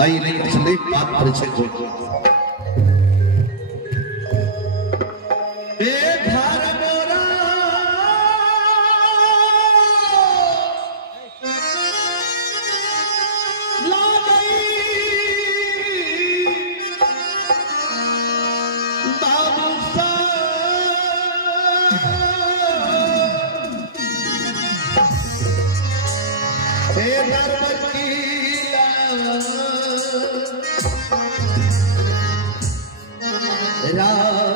आई नहीं चले बात परिचय को राज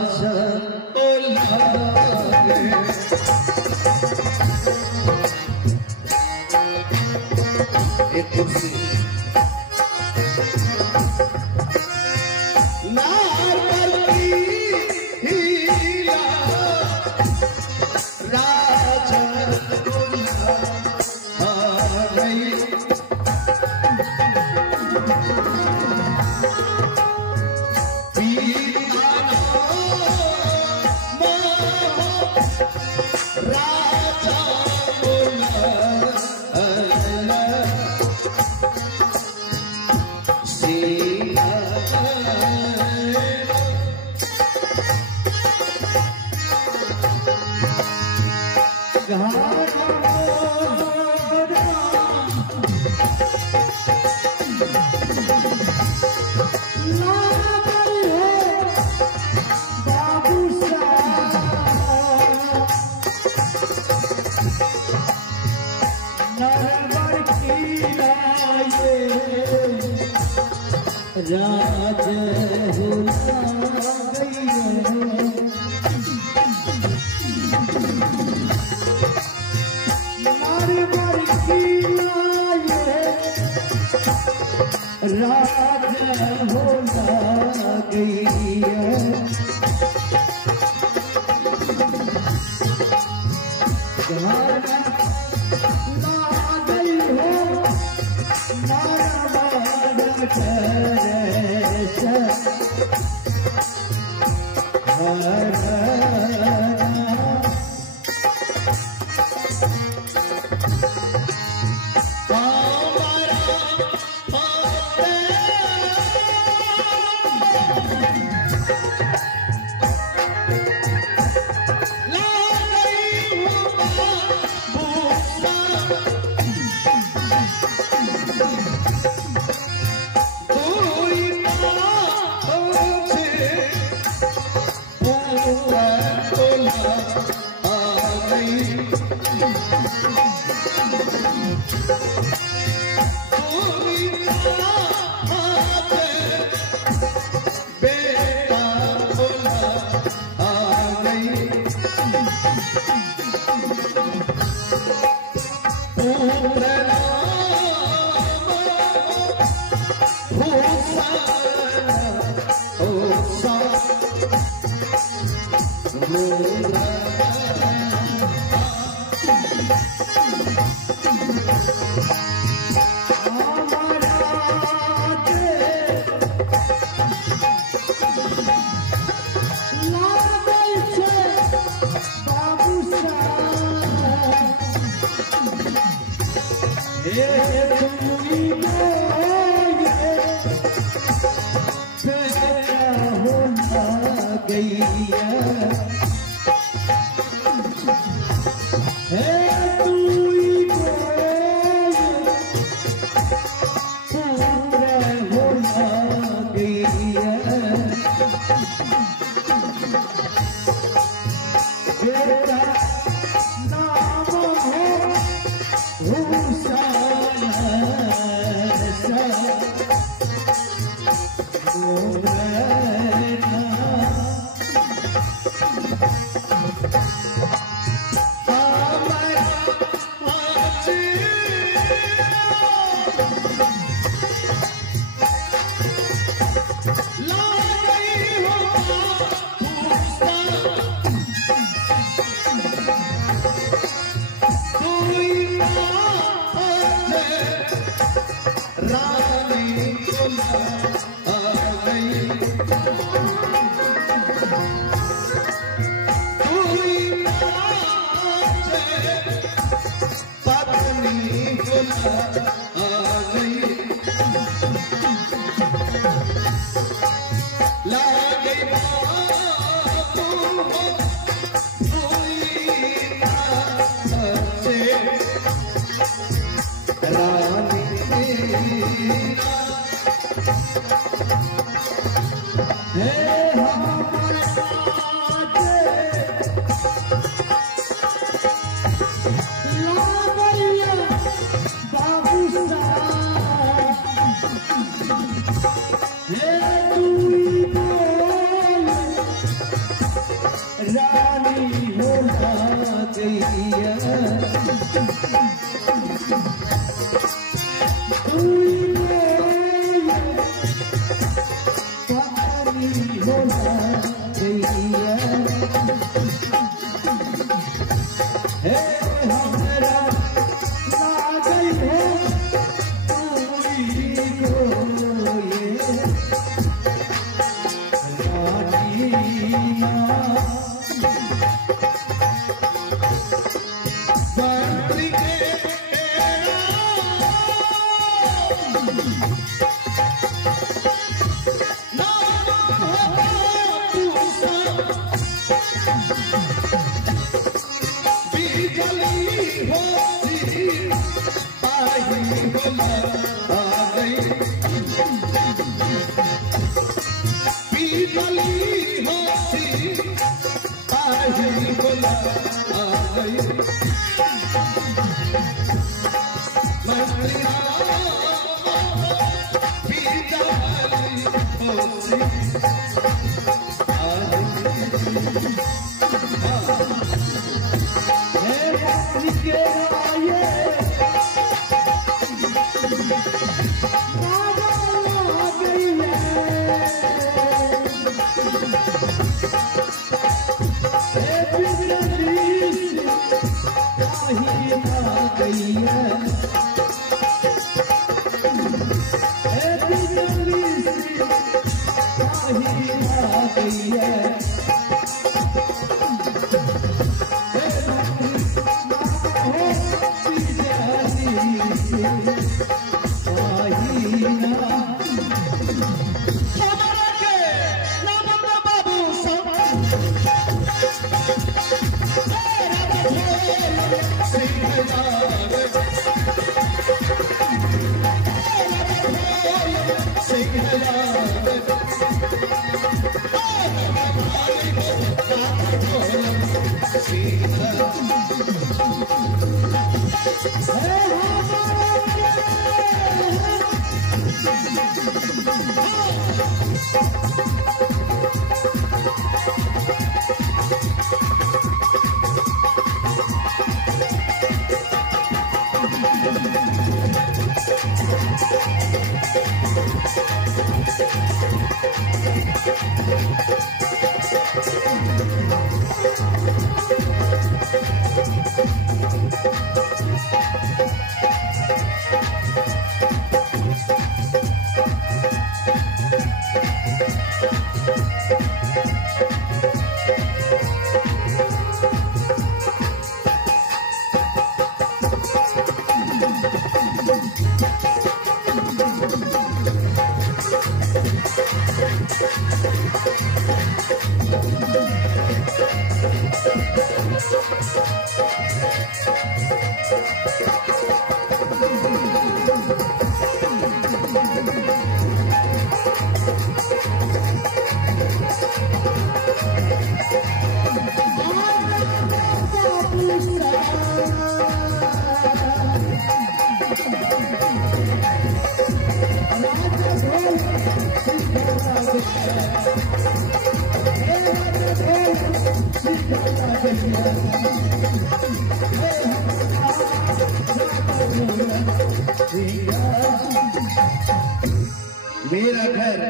मेरा घर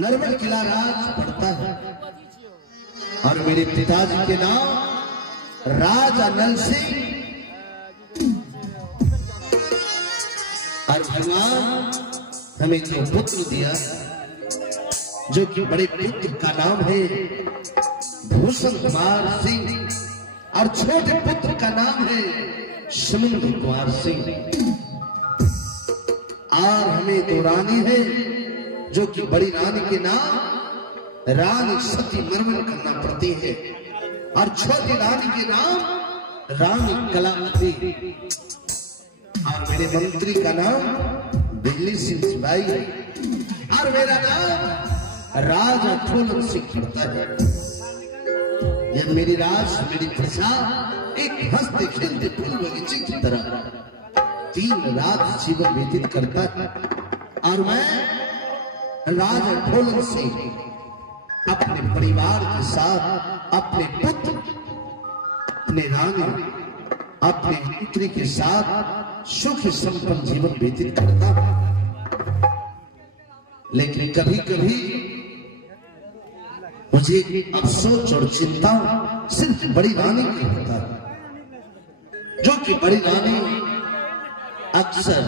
नरमल किला राज पड़ता है और मेरे पिताजी के नाम राजा नल सिंह और भगवान हमें जो पुत्र दिया जो कि बड़े पुत्र का नाम है भूषण कुमार सिंह और छोटे पुत्र का नाम है समुद्र कुमार सिंह और हमें दो रानी है जो कि बड़ी रानी के नाम रानी सती मरमन करना पड़ती है और छोटी रानी के नाम रानी कलावती और मेरे मंत्री का नाम दिल्ली सिंह भाई और मेरा नाम राजा ठोलन सिंह पड़ता है। यह मेरी राज मेरी प्रजा एक हंसते खेलते फूल बगीचे की तरह दिन रात जीवन व्यतीत करता है। और मैं राजा ठोलन सिंह अपने परिवार के साथ अपने पुत्र अपने रानी अपने पुत्री के साथ सुख संपन्न जीवन व्यतीत करता हूं। लेकिन कभी कभी मुझे अफसोस और चिंता सिर्फ बड़ी रानी की होता है, जो कि बड़ी रानी अक्सर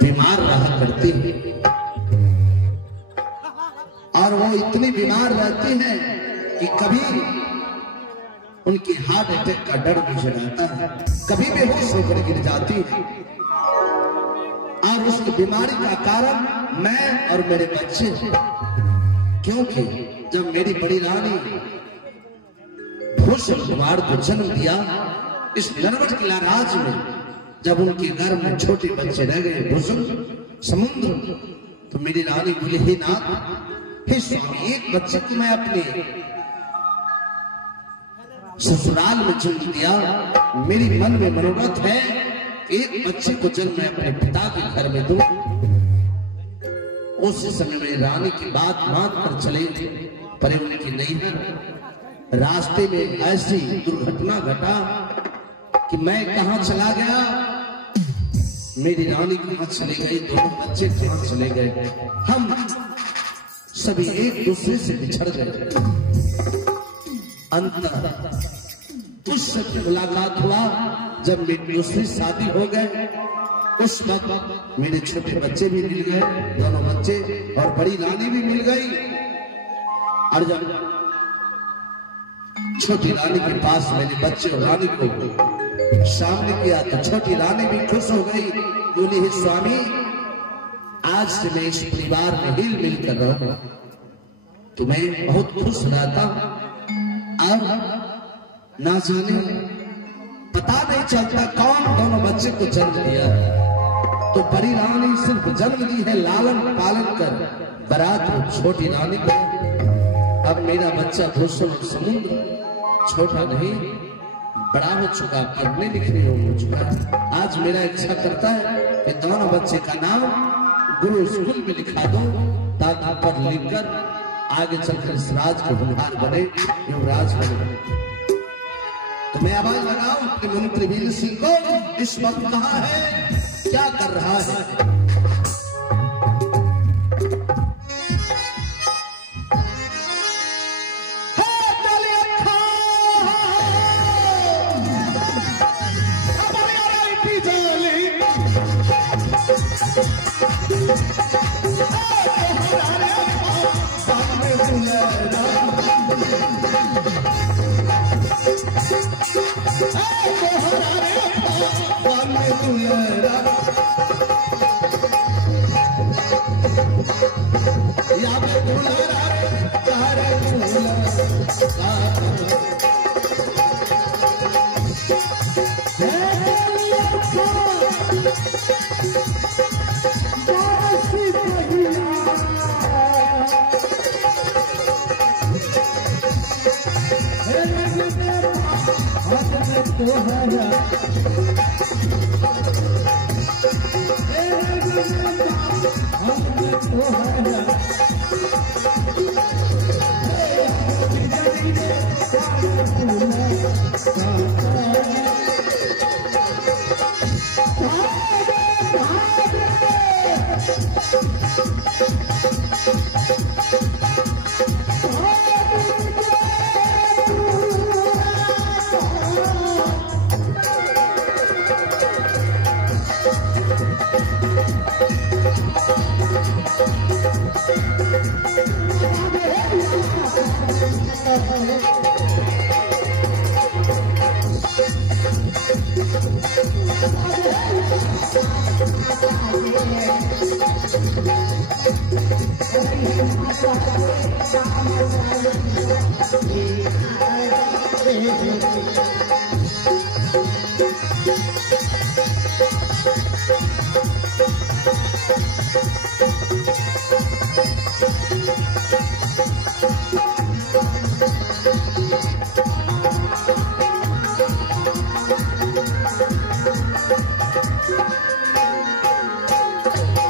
बीमार रहा करती है और वो इतनी बीमार रहती है कि कभी उनकी हार्ट अटैक का डर मुझे रहता है, कभी बेहोश होकर गिर जाती है। और उस बीमारी का कारण मैं और मेरे बच्चे, क्योंकि जब मेरी बड़ी रानी भूषण कुमार को जन्म दिया इस नरवट किला राज में, जब उनके घर में छोटे बच्चे रह गए भूषण समुद्र, तो मेरी रानी बोली हे नाथ हे स्वामी, एक बच्चे को मैं अपने ससुराल में जन्म दिया, मेरी मन में मनोरथ है एक बच्चे को जन्म मैं अपने पिता के घर में दूं। उस समय मेरी रानी की बात मानकर चले थे, पर उनकी नहीं है। रास्ते में ऐसी दुर्घटना घटा कि मैं कहां चला गया, मेरी रानी कहां चले गई, दोनों बच्चे कहां चले गए, हम सभी एक दूसरे से बिछड़ गए। अंततः उस वक्त मुलाकात हुआ जब मेरी दूसरी शादी हो गए। उस वक्त मेरे छोटे बच्चे भी मिल गए, दोनों बच्चे, और बड़ी रानी भी मिल गई। और जब छोटी रानी के पास मैंने बच्चे और रानी को सामने किया तो छोटी रानी भी खुश हो गई, बोली हे स्वामी, आज से मैं इस परिवार में हिल मिल कर रहूं, तो मैं बहुत खुश रहता हूं। और ना जाने पता नहीं चलता कौन दोनों बच्चे को जन्म दिया, तो बड़ी रानी सिर्फ जन्म दी है लालन पालन कर बारात छोटी रानी को। अब मेरा बच्चा भूषण और समुद्र छोटा नहीं बड़ा हो चुका, पढ़ने लिखने हो चुका है। आज मेरा इच्छा करता है कि दोनों बच्चे का नाम गुरु स्कूल में लिखा दो, ताकि पढ़ लिख कर आगे चलकर इस राज के होनहार बने, युवराज बने। तो मैं आवाज लगाऊं अपने मंत्री वीर सिंह को, इस वक्त कहां है, क्या कर रहा है। है।